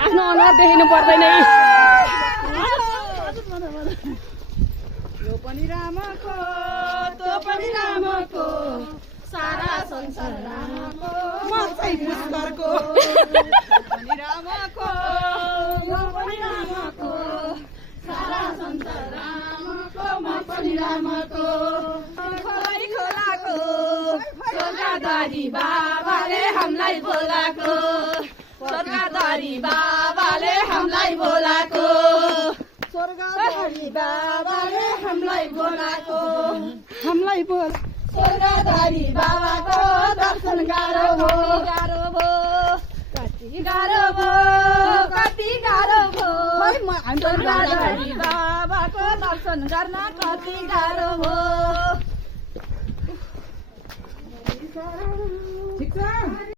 आफ्नो अनुहार देखिनु पर्दैन यो पनि रामको त्यो पनि रामको सारा संसार रामको म चाहिँ पुष्करको पनि रामको यो पनि रामको सारा संसार रामको म पनि रामको खोलै खोलाको स्वर्गदारी बाबाले हामीलाई बोलाको स्वर्गदारी बाबाले हामीलाई बोलाको स्वर्गदारी बाबाले हामीलाई बोलाको स्वर्गदारी बाबाको दर्शन गाह्रो भो कति गाह्रो भो स्वर्गदारी बाबाको दर्शन गर्न कति गाह्रो भो ठिक छ